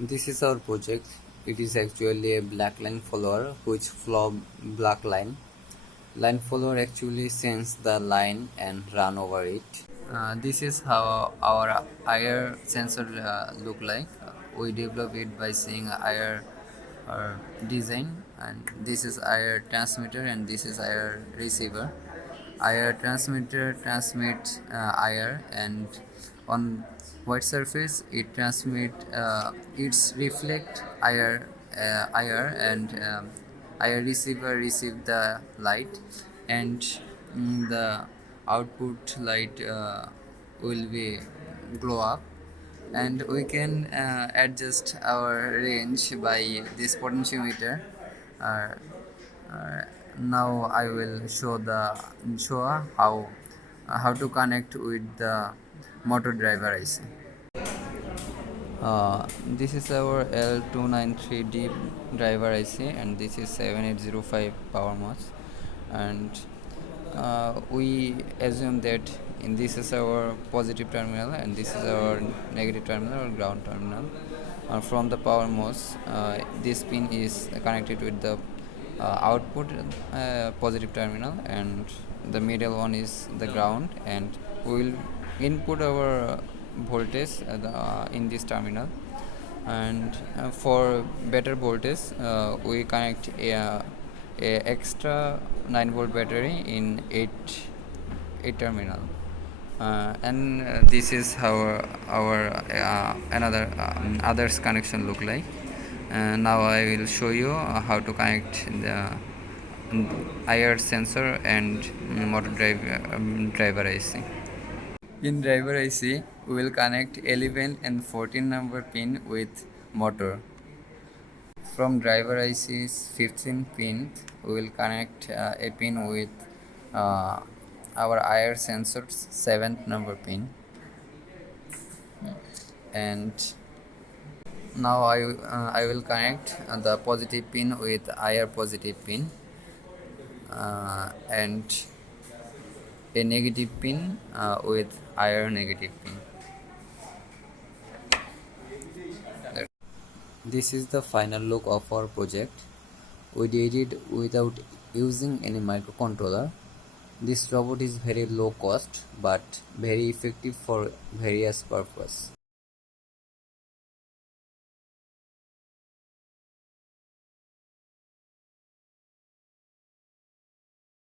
This is our project. It is actually a black line follower which follow black line. Line follower actually sends the line and run over it. This is how our IR sensor look like. We develop it by seeing IR design, and this is IR transmitter and this is IR receiver. IR transmitter transmits IR, and on white surface it transmit it's reflect IR, and IR receiver receive the light, and the output light will be glow up, and we can adjust our range by this potentiometer. uh, uh, Now I will show how to connect with the motor driver IC. This is our L293D driver IC, and this is 7805 power modes, and we assume that this is our positive terminal and this is our negative terminal or ground terminal. From the power modes, this pin is connected with the output positive terminal, and the middle one is the ground, and we will input our voltage in this terminal, and for better voltage we connect a extra 9-volt battery in 8 terminal, and this is how our another others connection look like. Now I will show you how to connect the IR sensor and motor driver IC. In driver IC, we will connect 11 and 14 number pin with motor. From driver IC's 15 pin, we will connect a pin with uh, our IR sensor's 7th number pin. And now I will connect the positive pin with IR positive pin, and a negative pin with IR negative pin. This is the final look of our project. We did it without using any microcontroller. This robot is very low cost but very effective for various purposes.